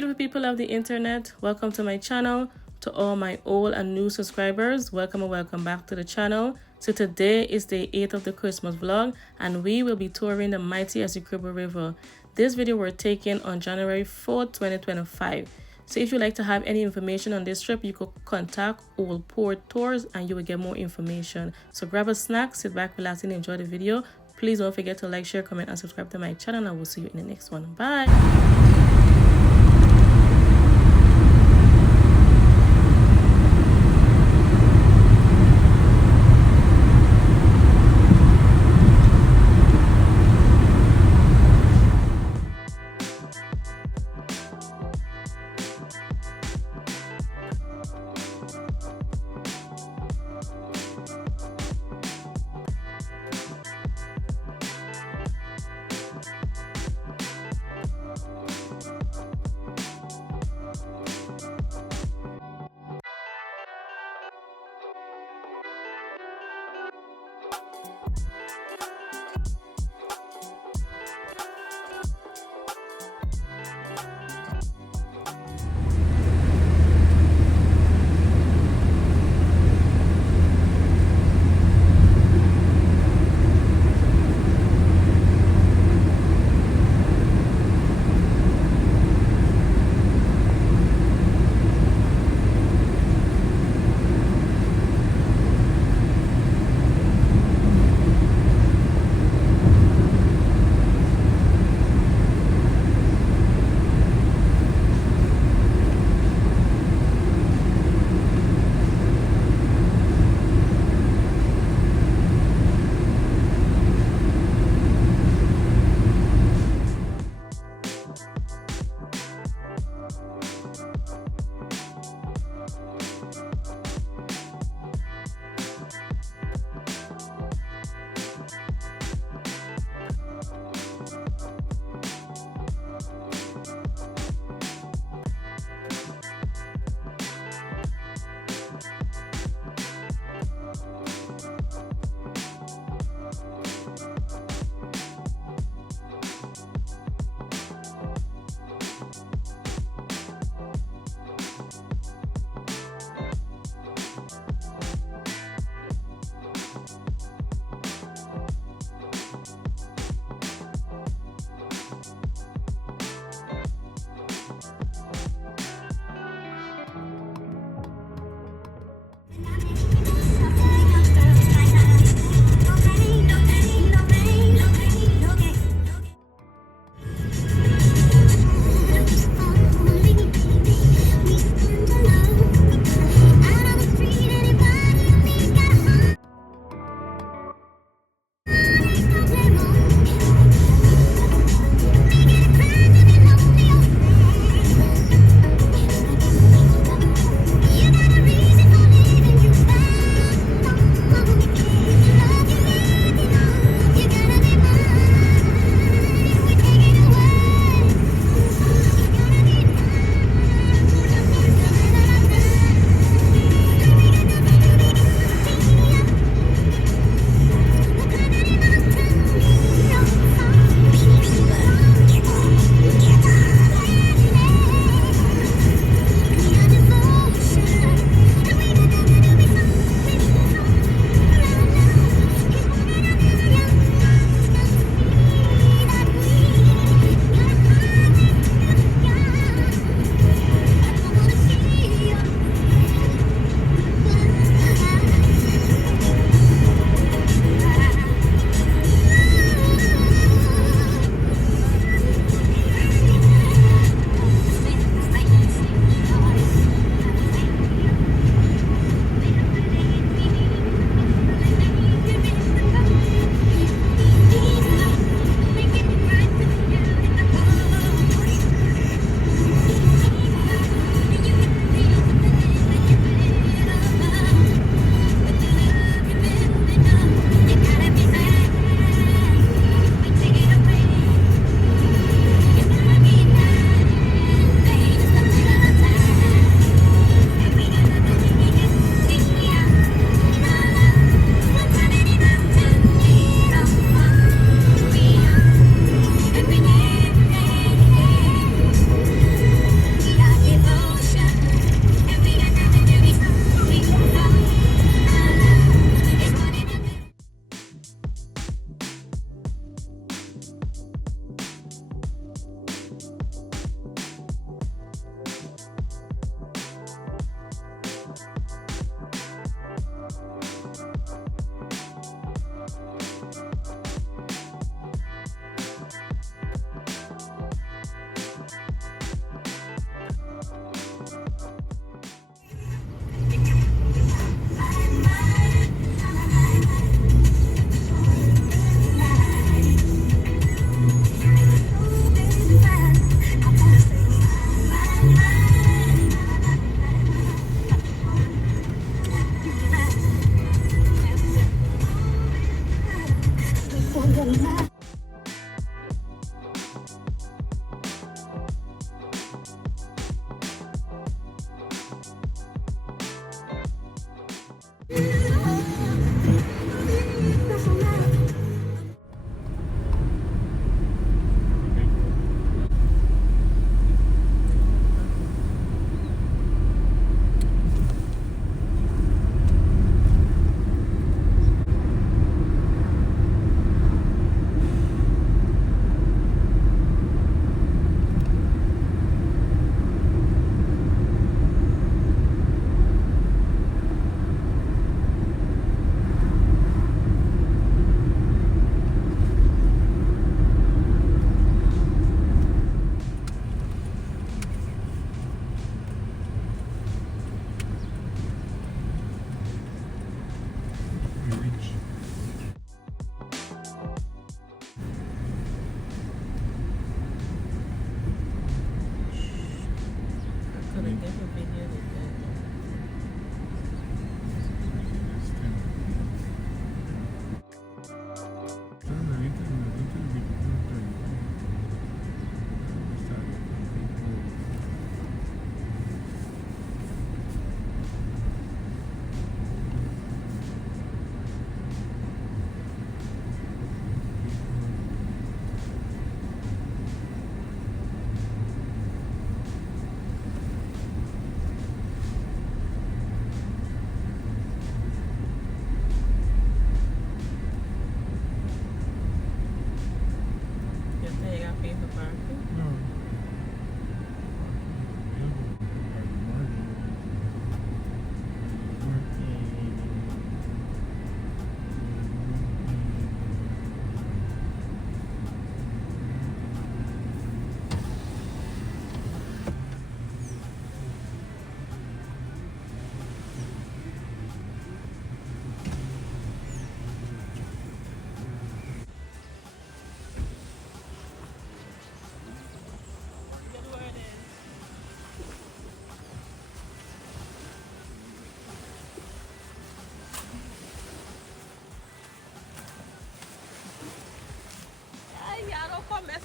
beautiful people of the internet, welcome to my channel. To all my old and new subscribers, welcome and welcome back to the channel. So today is day 8 of the Christmas vlog and we will be touring the mighty Essequibo River. This video we're taking on January 4th, 2025. So if you'd like to have any information on this trip, you could contact Old Port Tours and you will get more information. So grab a snack, sit back, relax and enjoy the video. Please don't forget to like, share, comment and subscribe to my channel. I will see you in the next one. Bye.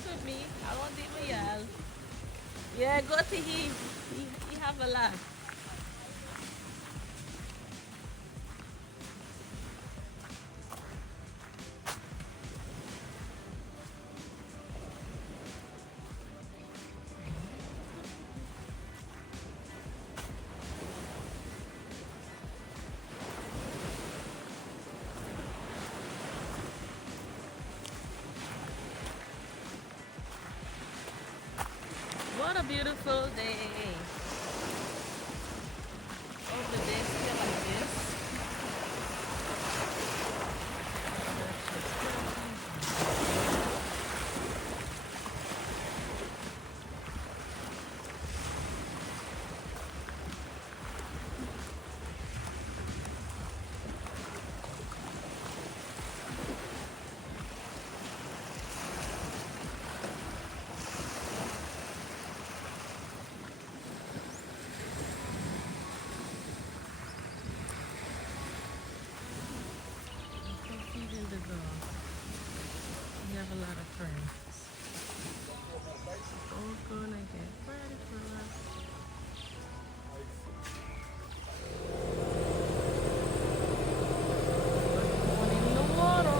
with me. I won't leave y'all. Yeah, go to he. He have a lot. What a beautiful day. Hope the day stay like this. We have a lot of friends. All gonna get ready for us. We're going in the water.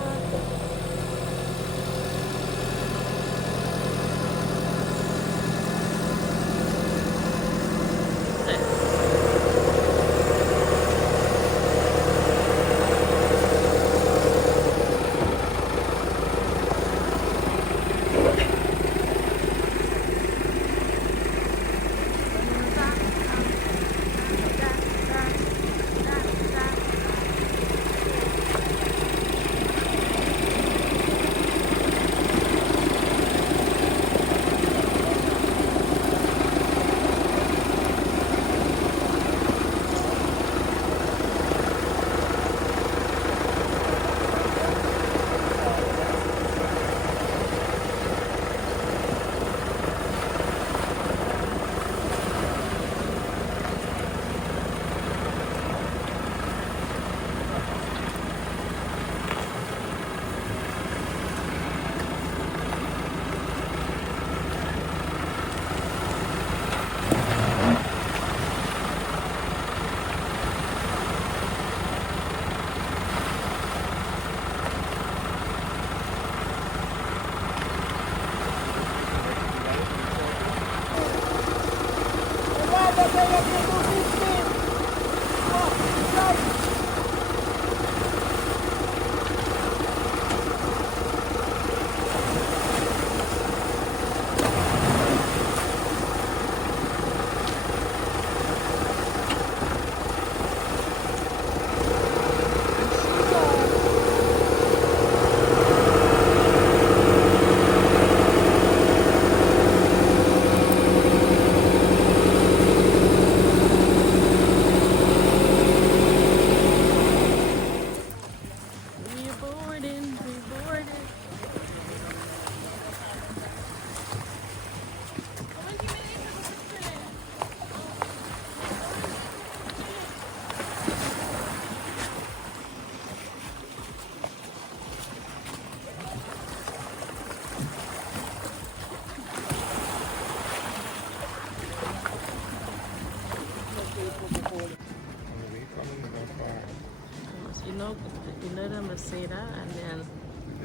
You know them to say that and then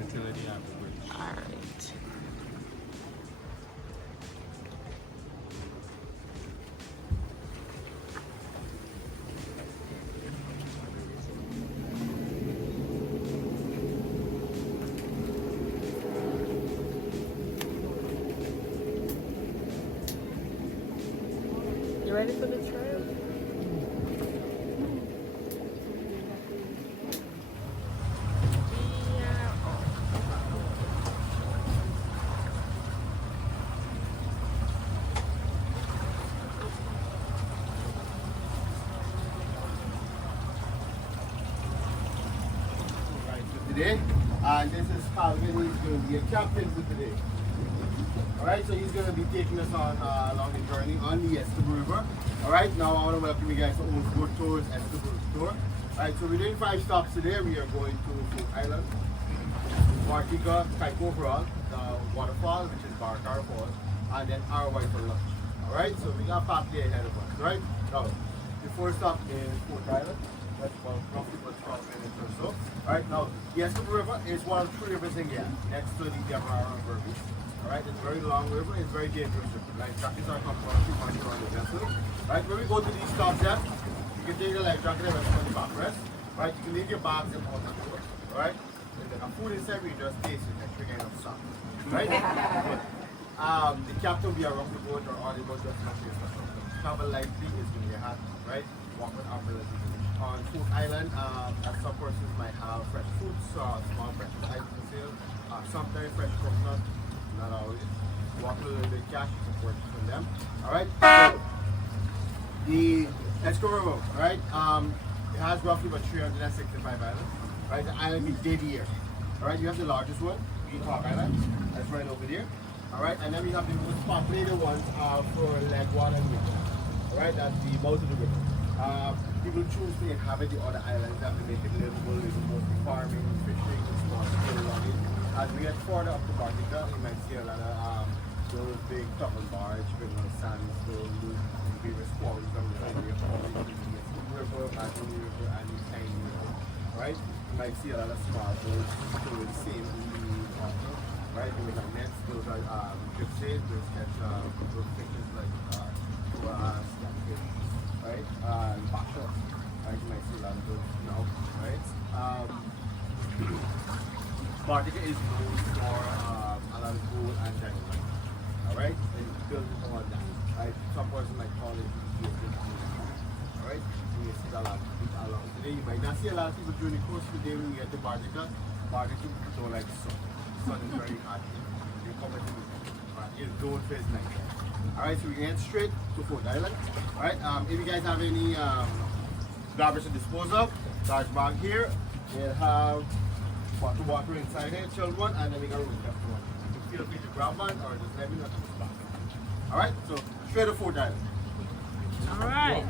until the bridge. Alright. You ready for the trail? Today, and this is Calvin. He's going to be a captain for today. Alright, so he's going to be taking us on along the journey on the Essequibo River. Alright, now I want to welcome you guys to Old Boat Tours Essequibo Tour. Alright, so we're doing 5 stops today. We are going to Island, BARTICA, Essequibo River, waterfall, which is BARACARA Falls, and then our for lunch. Alright, so we got park there ahead of us. Right? Now, the first stop is Fort Island. That's about roughly about 12 minutes or so. Alright, now the Essequibo River is one of 3 rivers in here, next to the BARACARA River. Alright, it's a very long river, it's very dangerous river. Life jackets are complimentary on the vessel. Right, when we go to these stops here, you can take your life jacket and rest on the backrest. Right, you can leave your bags and all that. Alright, and then the food inside we just taste it and drink enough salt. Right? The captain will be around the boat or on the boat just not here. Travel lightly is in your hat, right? Walk with umbrellas. On Fort Island, some persons might have fresh fruits, small breakfast items for sale, sometimes fresh coconut, not always. Walk a little bit cash, you can purchase from them. Alright? So, the Essequibo River, right? It has roughly about 365 islands. Right? The island is dead here. Alright, you have the largest one, Park Island. That's right over there. Alright, and then we have the most populated ones for Legwater and River. Alright, that's the mouth of the river. People choose to inhabit the other islands that to make it livable, mostly farming, fishing, and small scale logging. As we get further up the BARTICA, you might see a lot of those big double barge, big sandstone, and various quarries from the area, river, Magdalene River, and the Tiny River. Right? You might see a lot of small boats doing the same water. Right? We have nets, those are drip sails, those catch those fishes like catfish, right? And backshot. Right? You might see a lot of those now, right? BARTICA is known for a lot of gold and diamond. Alright? And it's built on that. Right? Some person might call it alright? You may see a lot of people along today. You might not see a lot of people during the course of the day when you get to BARTICA. BARTICA don't like the sun. The sun is very hot. You come into the you don't face night. Alright, so we can head straight to Fort Island. Alright, if you guys have any garbage to dispose of, large bag here. We'll have bottled water inside here, chilled one, and then we got a room left one. You feel free to grab one or just let me know to the spot. Alright, so straight to Fort Island. Alright.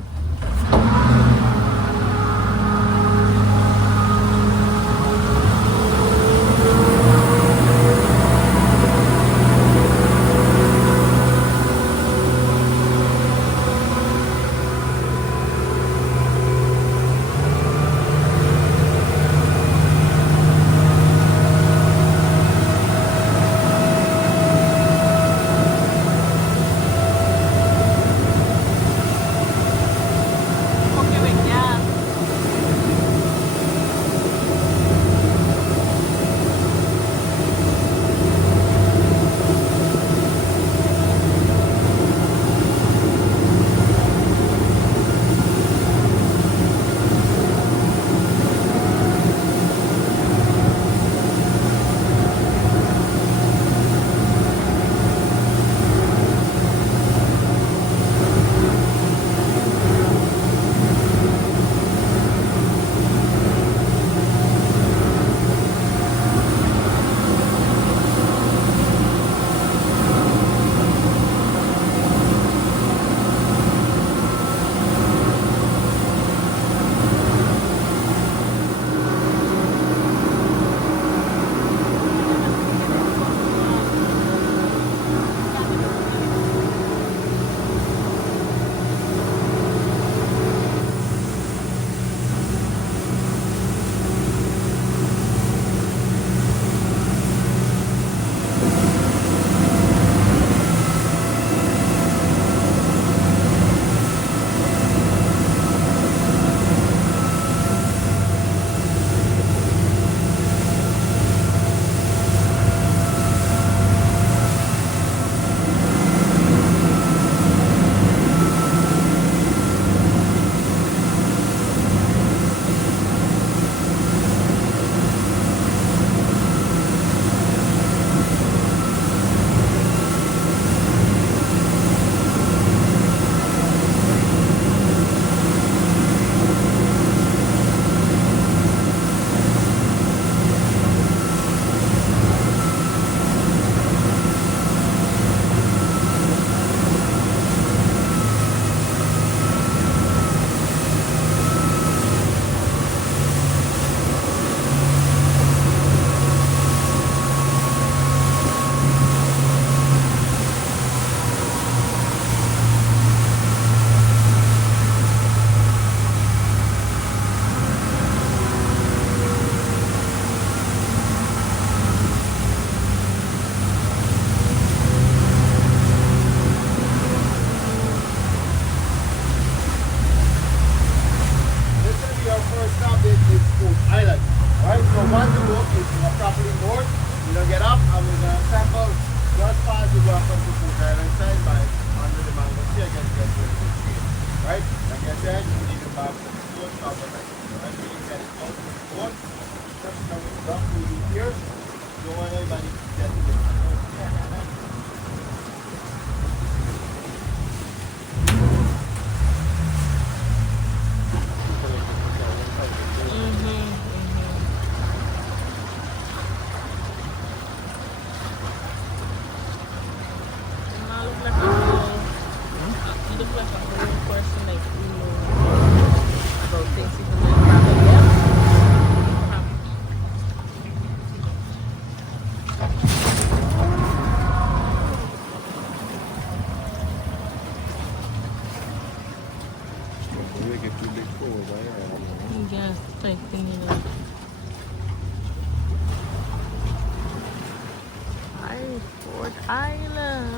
island.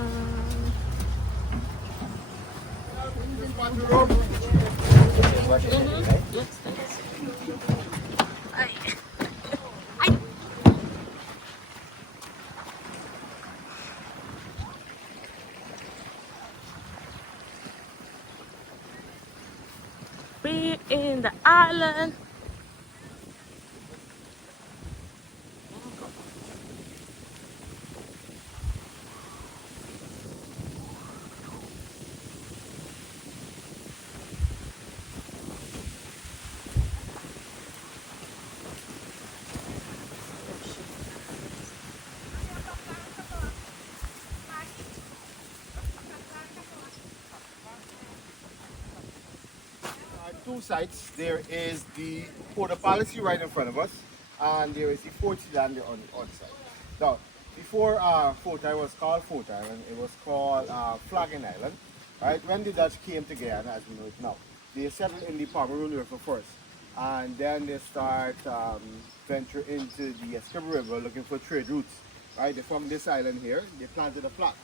Yes, thanks. Ay. We in the island. Two sites. There is the Port Policy right in front of us, and there is the Fort Land on the other side. Now, before Fort Island was called Fort Island, it was called Flagging Island. Right? When the Dutch came to Guyana, as we know it now, they settled in the Pomeroon River first, and then they start venture into the Essequibo River looking for trade routes. Right? They found this island here. They planted a flag,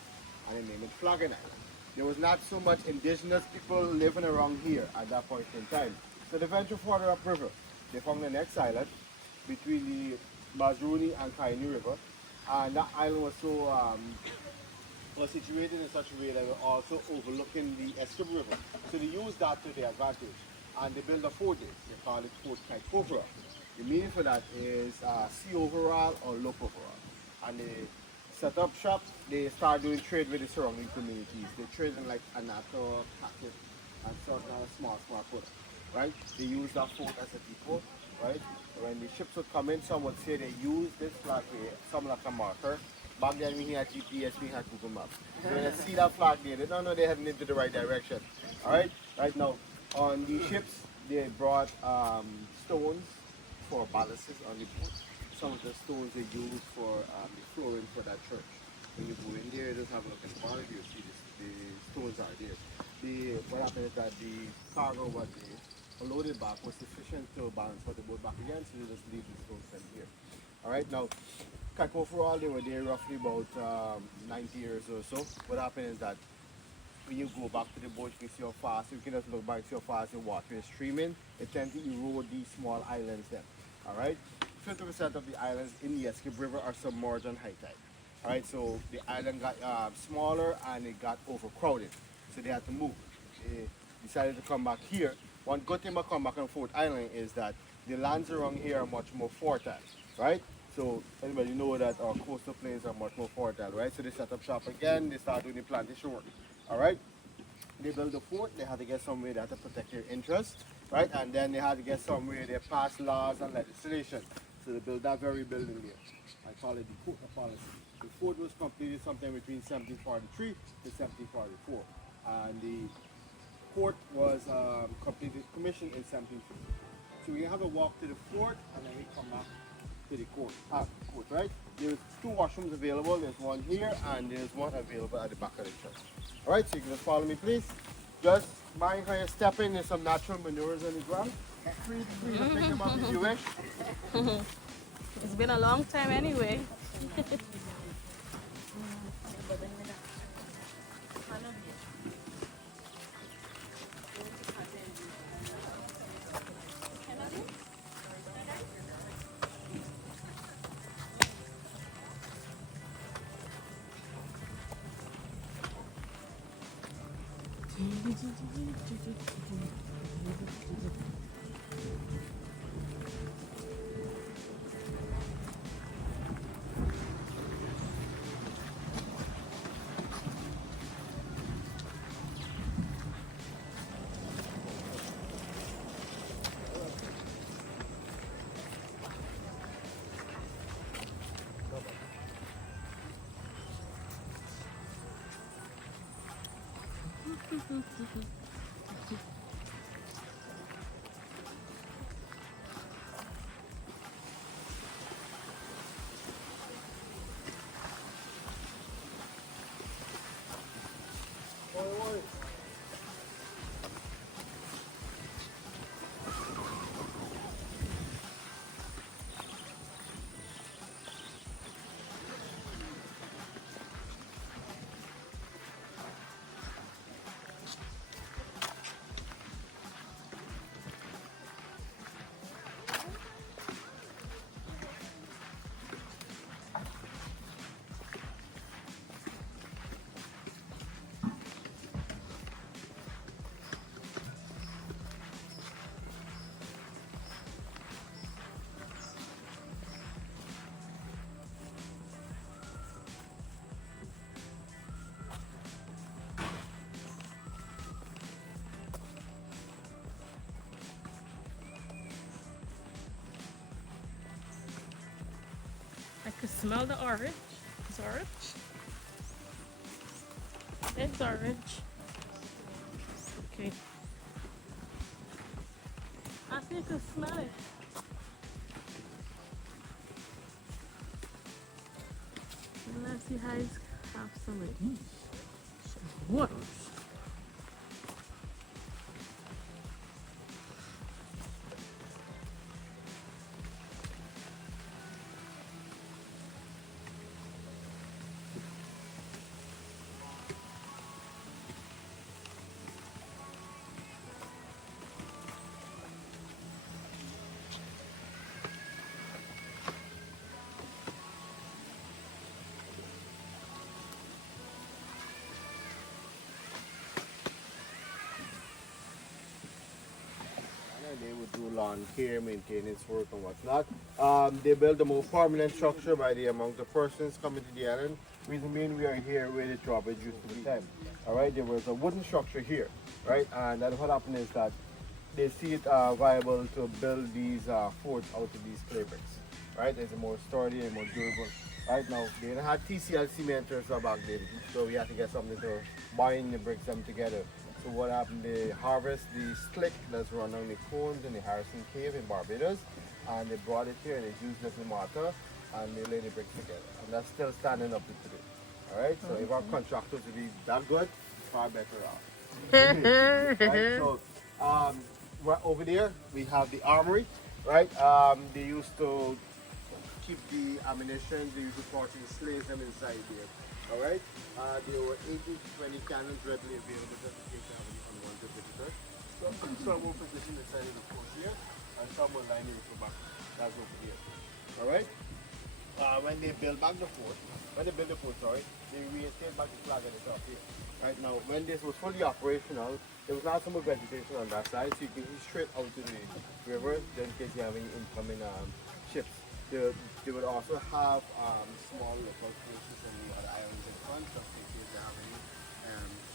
and they named it Flagging Island. There was not so much indigenous people living around here at that point in time. So they ventured further upriver. They found the next island between the Mazruni and Guyanese River. And that island was so was situated in such a way that it was also overlooking the Essequibo River. So they used that to their advantage. And they built a fort there. They call it Fort Kaikofra. The meaning for that is sea overall or look overall. And they set up shop, they start doing trade with the surrounding communities. They trade in like anato, packet, and certain other small products, right? They use that fort as a depot, right? When the ships would come in, some would say they use this flag here, some like a marker. Back then we had GPS, we had Google Maps. So when they see that flag there, they don't know they're heading into the right direction. All right? Right now, on the ships, they brought stones for ballasts on the boat. Some of the stones they use for the flooring for that church. When you go in there, just have a look at the bottom, you see the stones are there. What happened is that the cargo what they loaded back was sufficient to balance what the boat back again, so they just leave the stones from here. Alright, now, overall, they were there roughly about 90 years or so. What happened is that when you go back to the boat, you can see how fast, you can just look back and see how fast the water is streaming. It tends to erode these small islands then. Alright? 50% of the islands in the Essequibo River are submerged on high tide. Alright, so the island got smaller and it got overcrowded. So they had to move. They decided to come back here. One good thing about coming back on Fort Island is that the lands around here are much more fertile, right? So everybody know that our coastal plains are much more fertile, right? So they set up shop again, they start doing the plantation work. Alright? They built the fort, they had to get somewhere that to protect their interests, right? And then they had to get somewhere they passed laws and legislation. So they built that very building there. I call it the Fort of Policy. The fort was completed sometime between 1743 to 1744. And the fort was commissioned in 1750. So we have a walk to the fort and then we come back to the court, right? There's two washrooms available. There's one here and there's one available at the back of the church. All right, so you can just follow me, please. Just mind how you're stepping. There's some natural manures on the ground. Free to pick them up if you wish. It's been a long time anyway. can smell the orange. It's orange. It's orange. Okay. I think you can smell it. Let's see how it's have some of it. What? And they would do lawn care, maintenance work and whatnot. They build a more permanent structure by the amount of persons coming to the island. Reason being we are here where the drawbridge used to be then. Alright, there was a wooden structure here, right? And then what happened is that they see it viable to build these forts out of these clay bricks. Right? It's more sturdy and more durable. Right now, they didn't have TCL cementers back then, so we had to get something to bind the bricks them together. So what happened, they harvest the slick that's run on the cones in the Harrison Cave in Barbados, and they brought it here and they used little mortar and they lay the bricks together. And that's still standing up to today. Alright, so if our contractors would be that good, far better off. Right? So right over there we have the armory, right? They used to keep the ammunition, they used to put in slaves them inside there. Alright? There were 18 to 20 cannons readily available just in case you have any unwanted visitors. So some were positioned inside of the fort here and some were lining the back. That's over here. Alright? When they build back the fort, they reinstate back the flag at the top here. Right now, when this was fully operational, there was not so much vegetation on that side, so you can see straight out to the river, just in case you have any incoming ships. They would also have small local places on the other islands in front, just in case they have any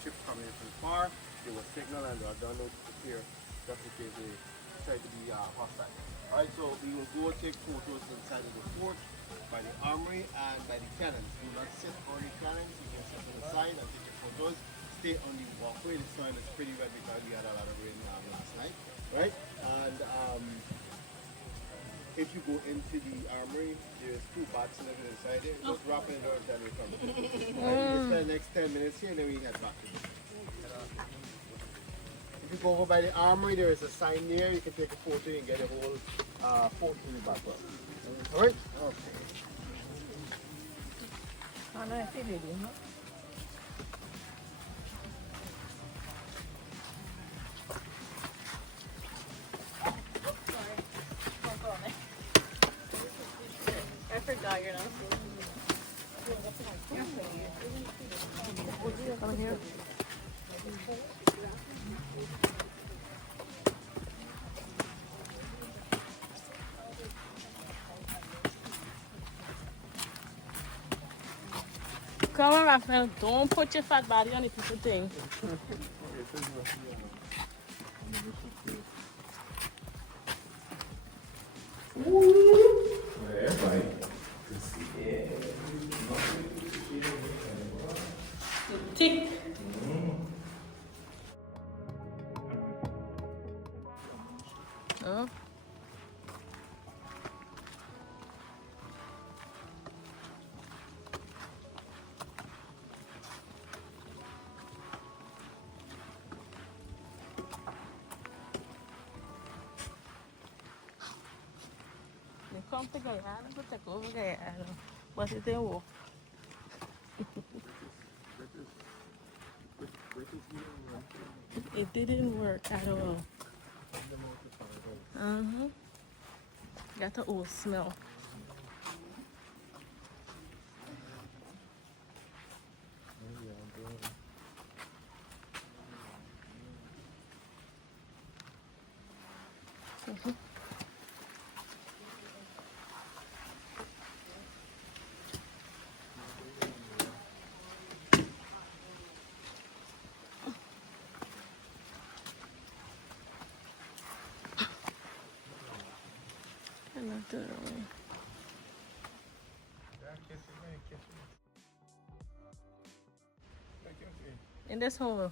ships coming in from far. They would signal and they are done notice to clear, just in case they try to be hostile. Alright, so we will go take photos inside of the fort, by the armory and by the cannons. Do not sit on the cannons, you can sit on the side and take your photos. Stay on the walkway, the soil is pretty wet because we had a lot of rain last night, right? And if you go into the armory, there's 2 bats living inside there. Just wrap in the door and then we come. Right? We spend the next 10 minutes here and then we head back. If you go over by the armory, there is a sign there. You can take a photo and get a whole fort in the background. Alright? Okay. I forgot you're not Come here. Come on, Raphael. Don't put your fat body on the piece of thing. Tick. Oh. They come to Guyana, but take over Guyana. But it didn't work. It didn't work at all. Got the old smell. And not the other way. In this hole.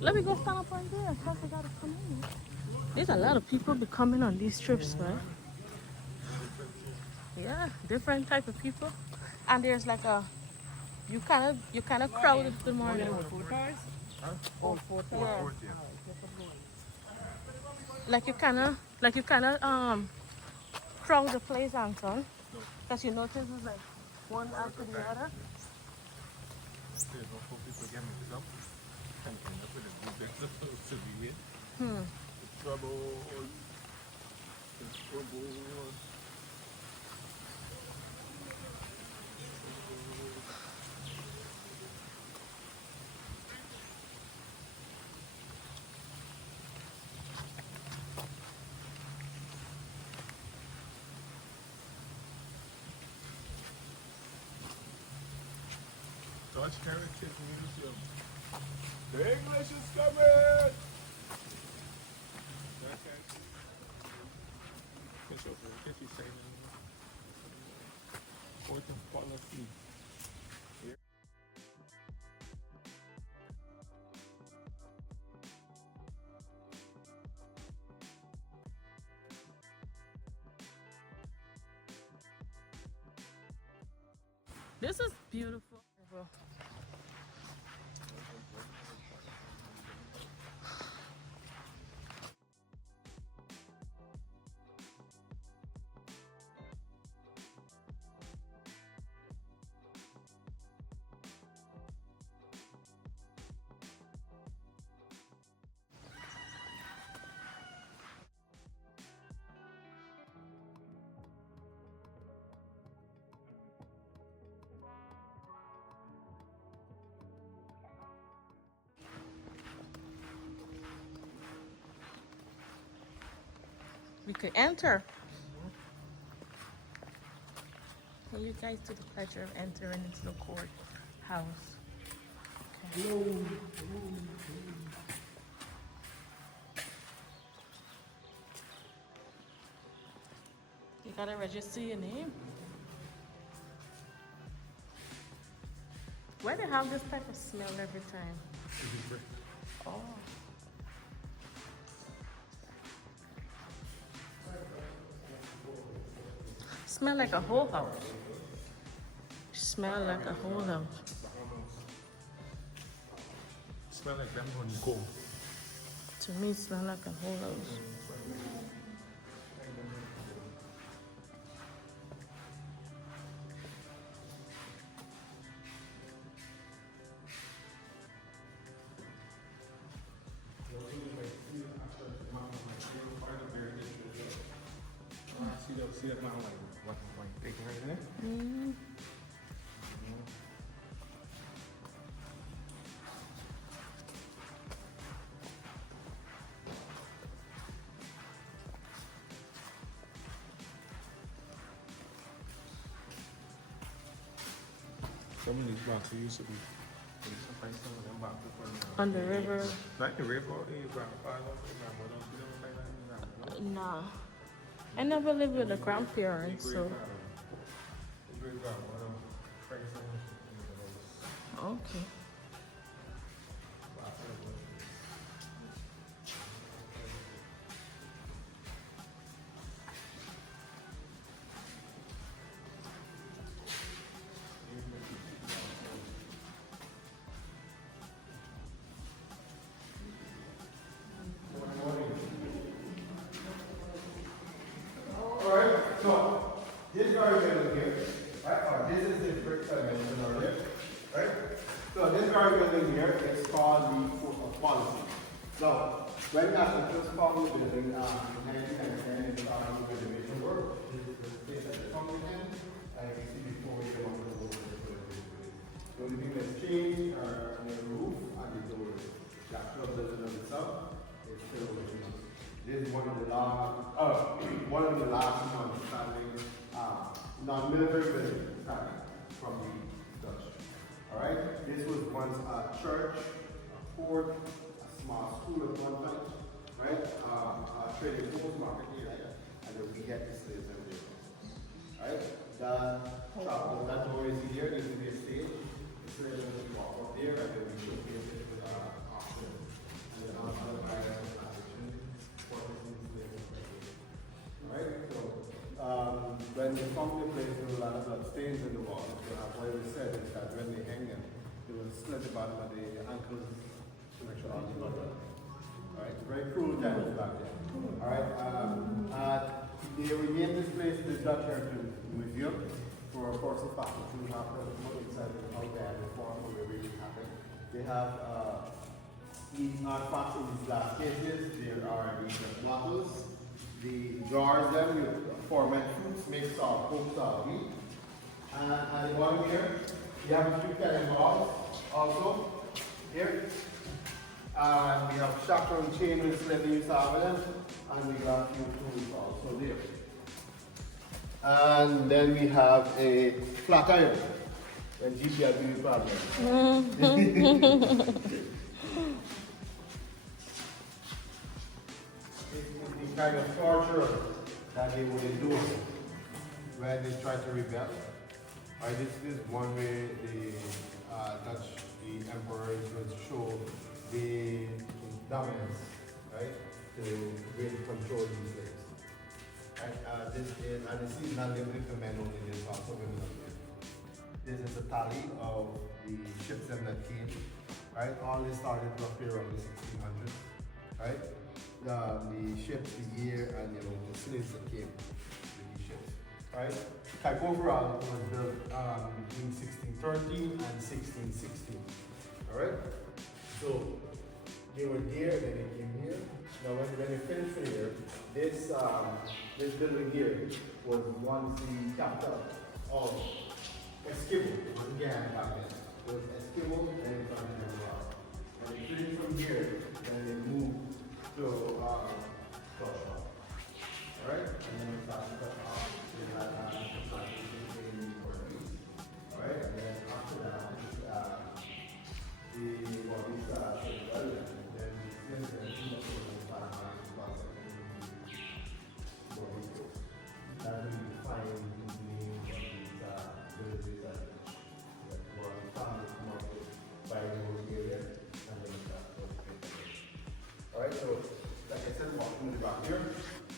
Let me go stand up right there. Traffic gotta come in. There's a lot of people be coming on these trips, right? Yeah, different type of people. And there's like a you kind of crowded the morning. Oh, four. Yeah. Like you kind of crowd the place, Anton. Because you notice it's like one after the other. Dutch Heritage Museum. The English is coming! Dutch Heritage. Fish is saying Port of Policy. Here. This is beautiful. We could enter. And you guys do the pleasure of entering into the court house. Okay. You gotta register your name. Why do they have this type of smell every time? Oh. Smell like a whole house. Smell like a whole house. Smell like them when you go. To me, it smell like a whole house. See that mountain like taking right there? Some of these boxes used to be On the river. like the river, Nah. I never lived with a grandparent, so. Okay. Alright, so this garden here, right? This is the brick I mentioned earlier, right? So this garden here is called the Fort of Policy. So when that's the first founded building in 1910, it started with renovation work. This is the space that it's coming in, and you can see before we came up with the whole. The only thing that's changed are the roof and the doors. The actual building of itself is still original. This is one of the last non-standing, non-military buildings standing from the Dutch. All right, this was once a church, a port, a small school at one time, right? A trading post market area, and then we get the slaves and there. All right, that door is here. This is the stage. The slaves will walk up there, and then we showcase it with our auction, and then also the buyers of transaction for the slaves. Alright, so when they found the place, there were a lot of blood stains in the wall. So what it was said is that when they hang them, they will split the bottom of the ankles to make sure all the blood runs. Alright, very cruel times back then. Alright, they renamed this place the Dutch Heritage Museum for, of course, the fact that we have to look inside of how they had reformed or really happened. They have these artifacts in these glass cases. There are these bottles. The jars then you ferment fruits, make salt, cook salt, wheat. And at the bottom here, we have a few cannonballs also here. And we have shackle chain with slim use of them. And we got a few tools also there. And then we have a flat iron. When GP had big problem. The kind of torture that they would endure when they try to rebel. Right, this is one way the the emperors would show the dominance, right, to really control these slaves. Right, this is, and this is not limited to men only, there's also women up here. This is a tally of the ships that came, right? All this started to appear around the 1600s, right? The ships, the year, and the slaves that came with these ships, right? Cape Overall was built between 1613 and 1616, all right? So they were there, then they came here. Now when they finished here, this building here was once the capital of Essequibo, again back then. It was Essequibo, then it turned into Rock. And they came from here, then they moved to Joshua. Alright? And then we started to they had in Portuguese. Alright? And then after that, then since then, that we define the name of these villages that were founded commercial by the Bulgarian and then Alright, so like I said, walking in the back here,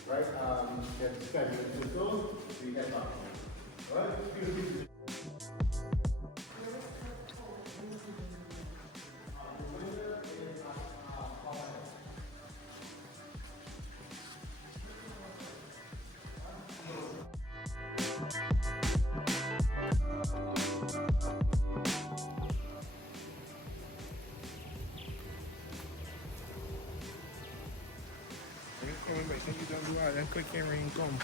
right? Get the kind of so we get back here. Alright, beautiful. Remember, so you don't do all that quick and rain come.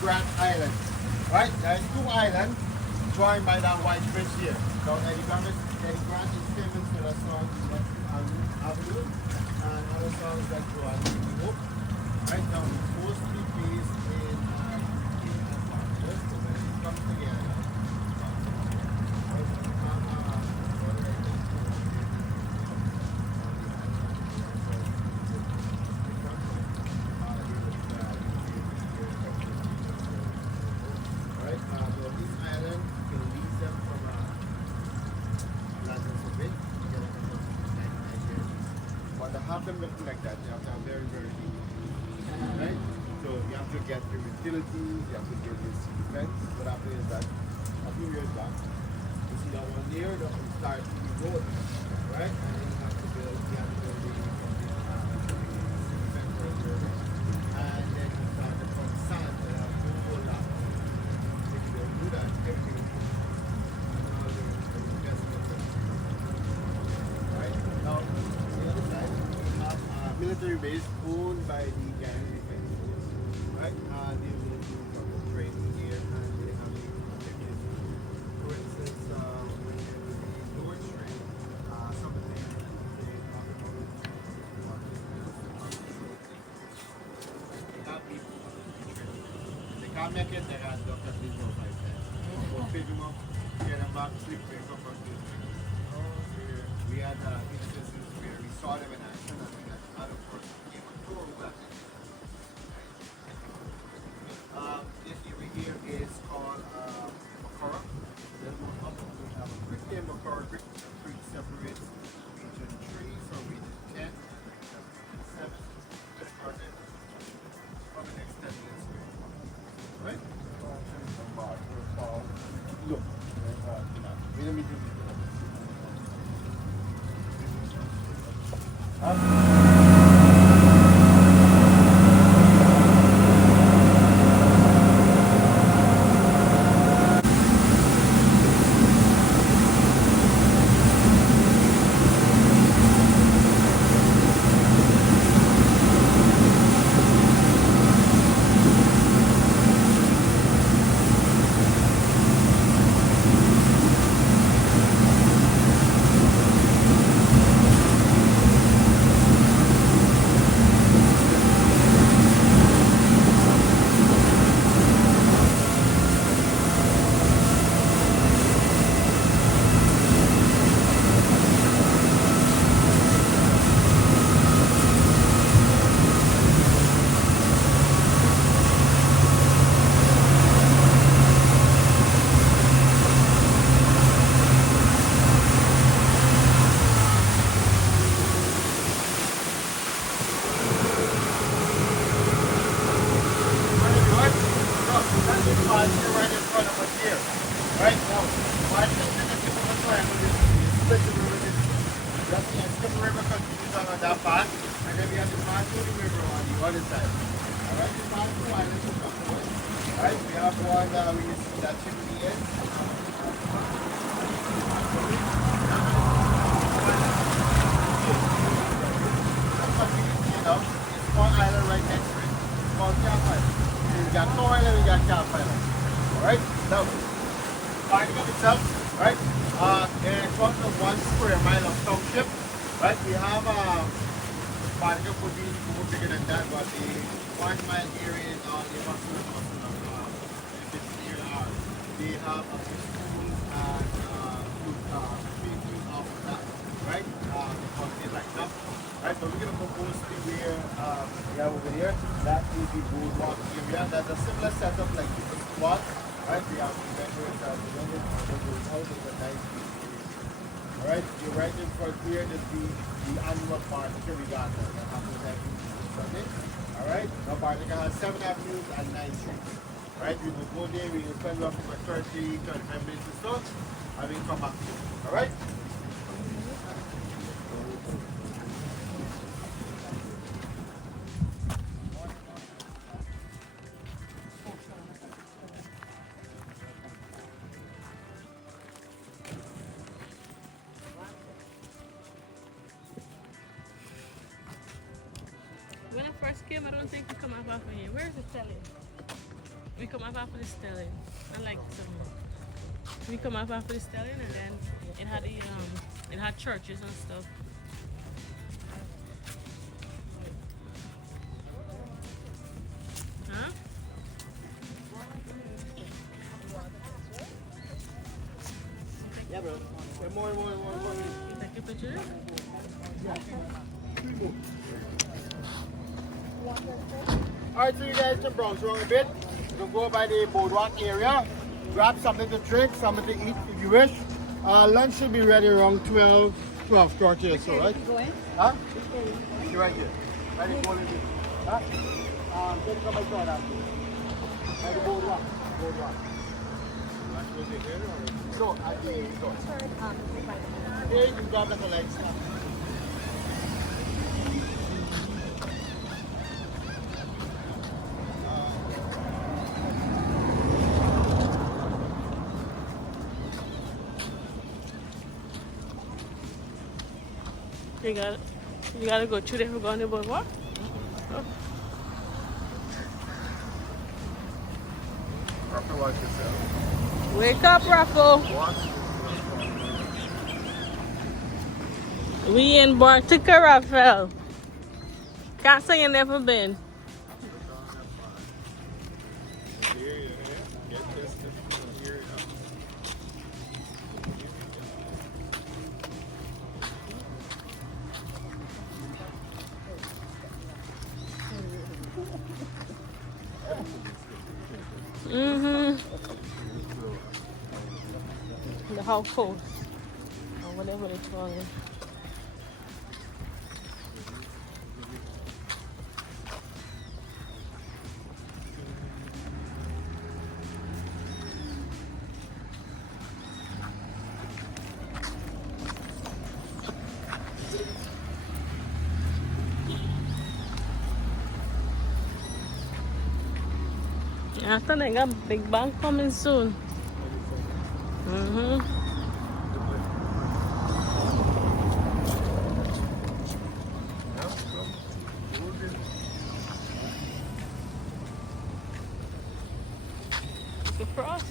Grant Island. Right? There's two islands joined by that white bridge here. So Eddie Grant is famous for the song Avenue and other songs that go on the hook. Right now, it's mostly based in King and Barbados, so when it comes together, have them looking like that. You have to have very, very deep. Right? So you have to get your utilities, you have to get your sea fence. What happened is that a few years back, you see that one there, that will start the road. Right? And then you have to build the sea fence right there. And then you start to put sand and a whole lot. If you don't do that, everything will come. Right? Now, the other side, military base owned by the Guyanese defense force, right? They will do proper training here and they have mechanism. For instance, when they do the door train, some of the things they talk about they have people training. They can't make it, they have doctors in no 5 times. We'll pick them up, get them back, flip them up and do it. We had instances where we saw them in action and we had other person came and tore back. This area here is called BARACARA. Then we have a creek named BARACARA Creek. The creek separates region 3 from region 10, region 7. This part there. Probably next 10 minutes. Right? Look. We don't need to do Essequibo River continues on that path, and then we have the Guyanese River on the other side. Alright, the Guyanese Islands is up north. Alright, we have one where you see that chimney is. That's what you can see now. It's one island right next to it. It's called Camp Island. We got Tor Island, we got Camp Island. Alright, now, BARTICA itself, right? It's one of 1 square mile of township. Right, we have BARTICA could be more bigger than that, but the 1 mile area is all the maximum of they have schools and trees off of that, right? Because they like that. Right, so we're going to go mostly where we have over here. That is the boardwalk area. That's a similar setup like the squad. Right, we have the vendors and the vendors out of the nice area. Alright, you're right in front here, there's the annual BARTICA regatta that happens every Sunday. Alright, now BARTICA has 7 avenues and 9 streets. Right, we will go there, we will spend roughly for 30-35 minutes or so, and we come back. Alright? When I first came, I don't think you come up off of here. Where is it telling? We come up after the stelling. Unlike some, we come up after the stelling, and then it had churches and stuff. Huh? Yeah, bro. More. Take a picture. Alright, so you guys can browse around a bit. You can go by the boardwalk area, grab something to drink, something to eat if you wish. Lunch should be ready around 12:30 or so, right? Huh? You're right here. Right in front of you. Huh? Just come by door after. By the boardwalk. Lunch will be here or? No, at the door. Here you can grab like a leg snack. You gotta go through there for going to the boardwalk. Oh. After watch yourself. Wake up, Rocco. We in BARTICA, Raphael. Can't say you never been. The whole coast, or whatever they call it. After they got big bang coming soon. The frost.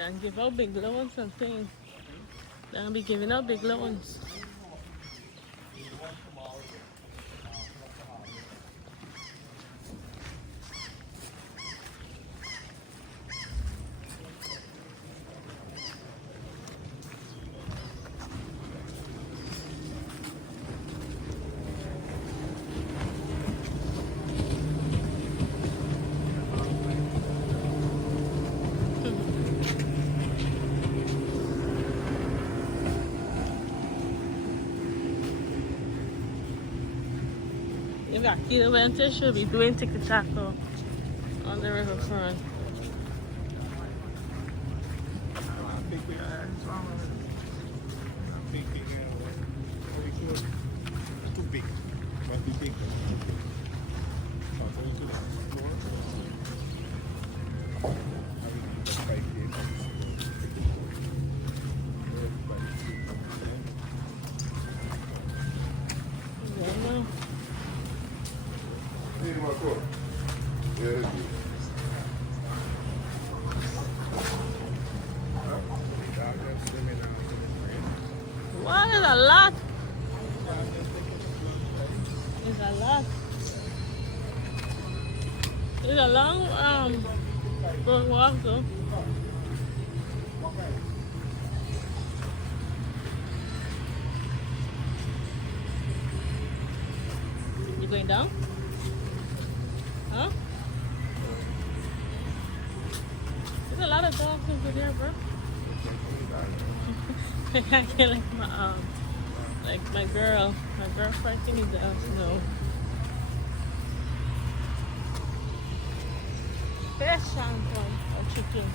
And give out big loans and things. They're gonna be giving out big loans. If I kill winter, she'll be doing tiki-taka on the riverfront. Too big. But too big. Wow, there's a lot. There's a lot. There's a long boardwalk though. You going down? Huh? There's a lot of dogs over there, bro. I can't like my girlfriend can eat the no. Fish and or chicken.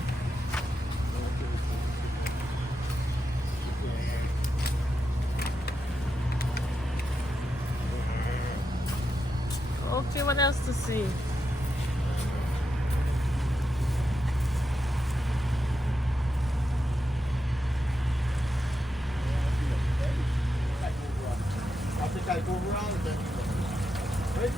Okay, what else to see? I'll take that over around and then right?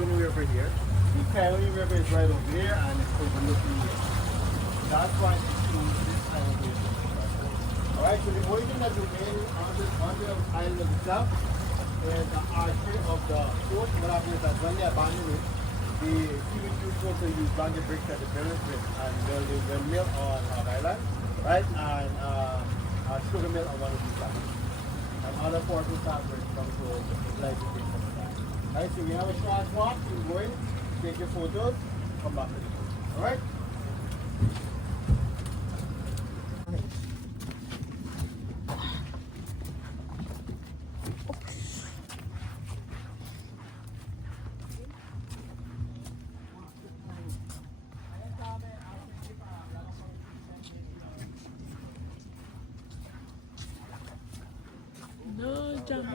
River here. The Guyanese River is right over there and it's overlooking here. That's why it's choose this elevation. Alright, so the only thing that's remaining on the island itself is the archery of the fort. What happens is that when they abandon it, the TV2 folks will use blanket bricks at the village and they'll mill on Hog Island, right? And sugar mill on one of these islands. And other ports will start with come to like the thing from the back. Alright, so we have a short walk, you go in, take your photos, come back to the boat. Alright? No, John.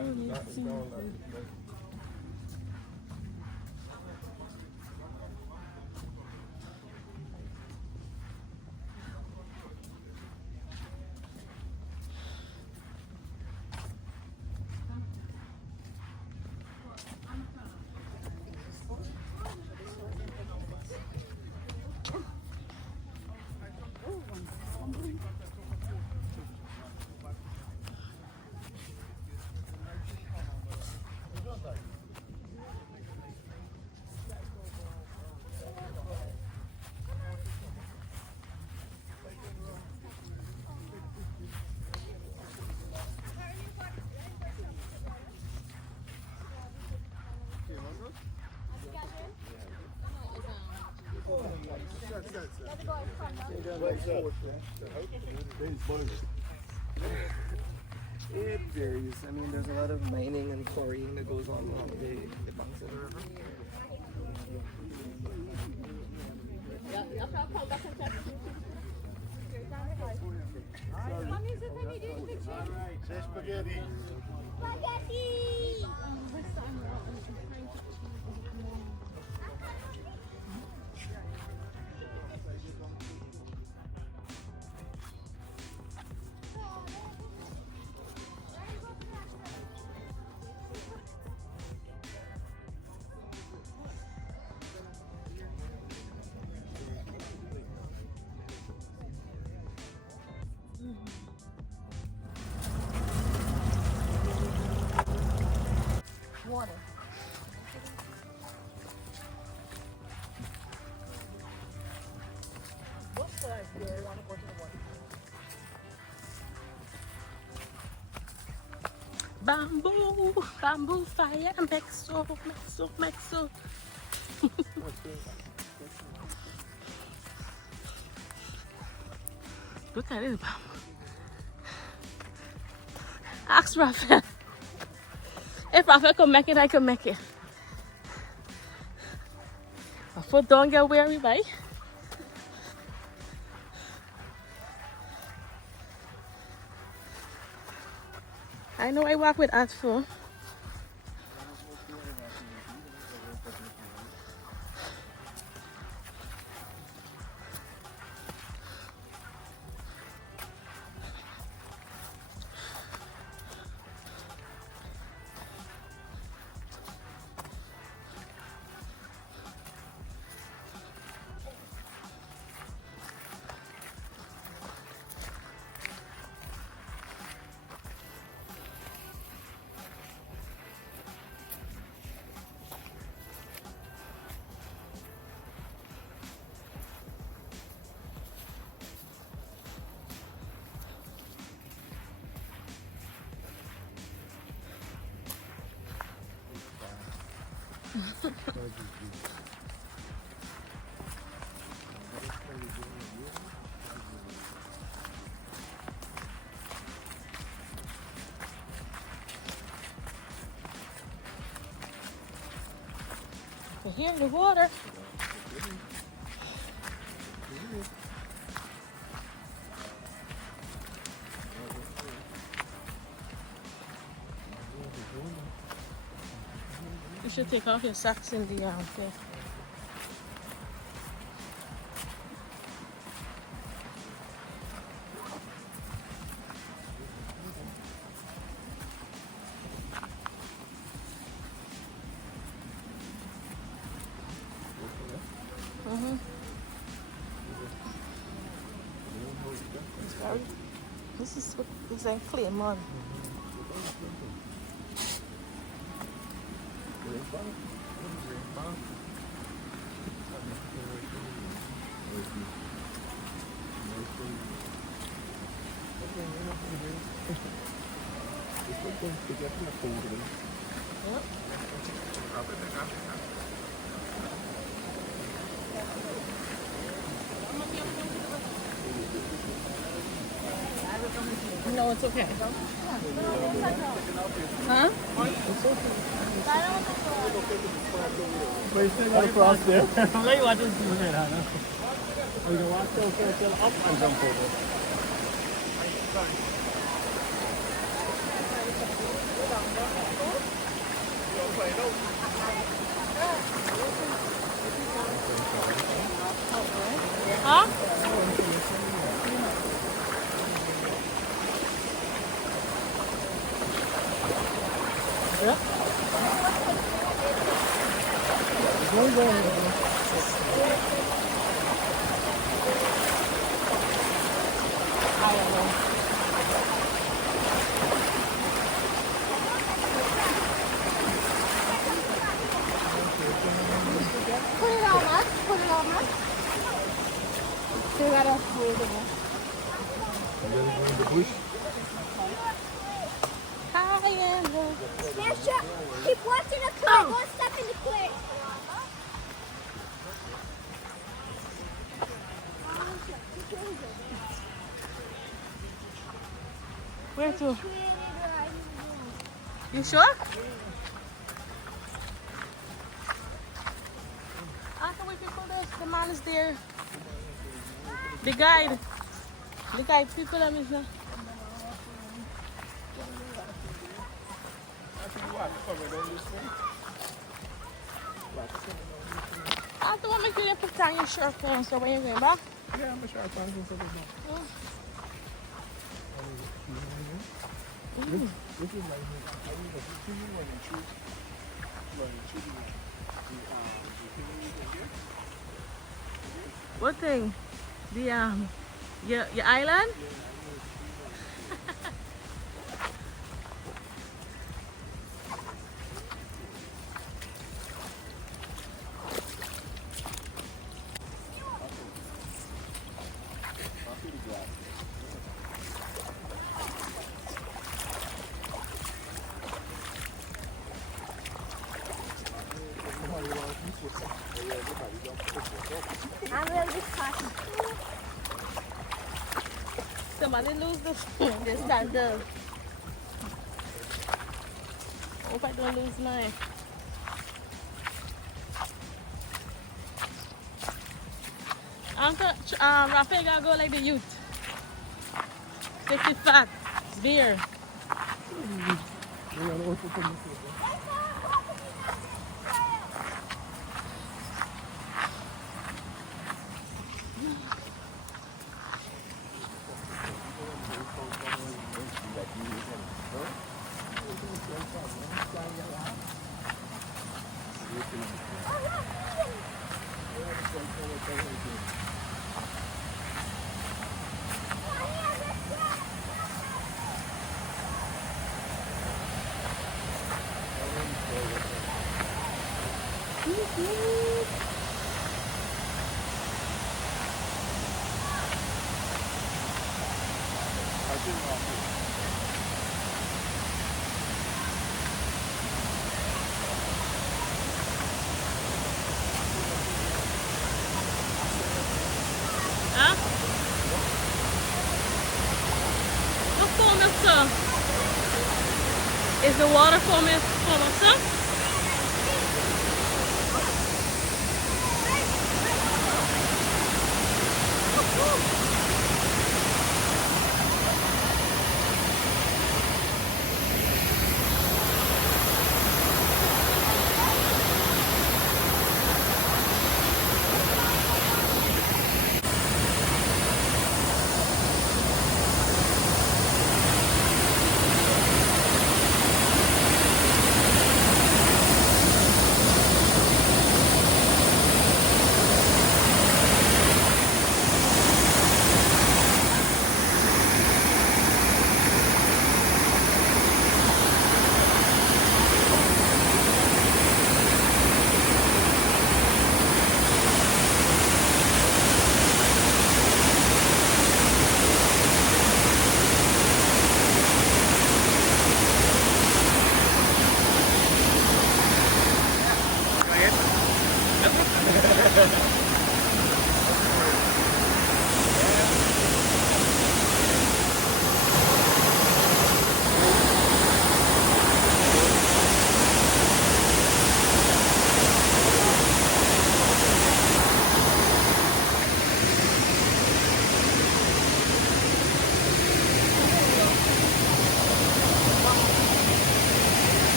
It varies. I mean, there's a lot of mining and quarrying that goes on along the banks of the river. Alright, say spaghetti. Spaghetti! Water. What size do you want to go to the water? Bamboo fire, mexo. Look at this bamboo. Ask Raphael. If Raphael can make it, I can make it. My foot don't get weary, bye. I know I walk with ass full. I hear the water. You should take off your socks in the there. This is what is a clean mud. No, it's okay. Huh? But you still gotta cross there. I'm like watching people get that. We can walk till up and jump over. Huh? Yeah. Put it on us. Put it on us. They got us waiting. Hi, Andrew. Sasha, keep watching the clear. Don't step in the clear. Where to? You sure? After we people there, the man is there. The guide. The guide people them is there. After what make you put on your shirt on so when you're going back? Yeah, I'm a sharp one. This is like What thing? The your island? I'm really just talking. somebody lose this candle. Hope I don't lose mine. Uncle Rafael gotta go like the youth. 50 fat. Beer. Huh? What foam is so? Is the water foam also?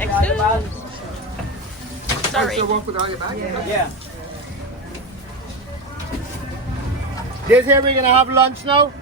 Excuse. Sorry. Walk without your bag? Yeah. This here we're gonna have lunch now.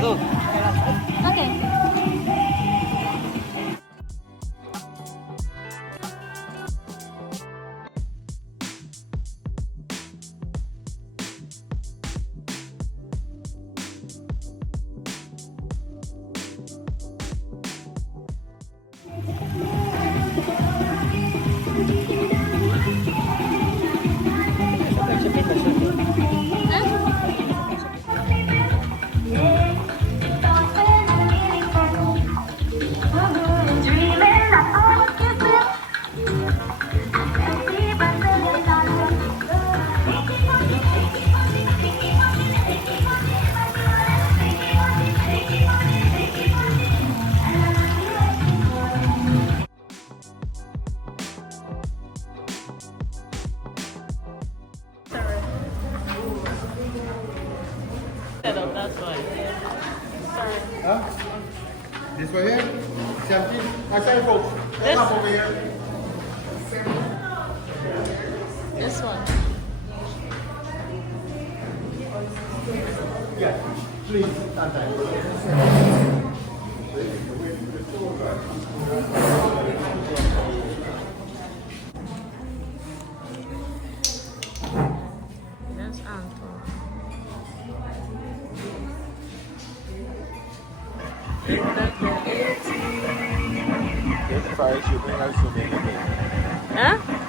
Go. Okay. Set up, that's why. Huh? This way here? 17? I said folks. This? Up over here. This one. Yeah, please, stand there. That's Anton. This fire shooting also made it. Huh?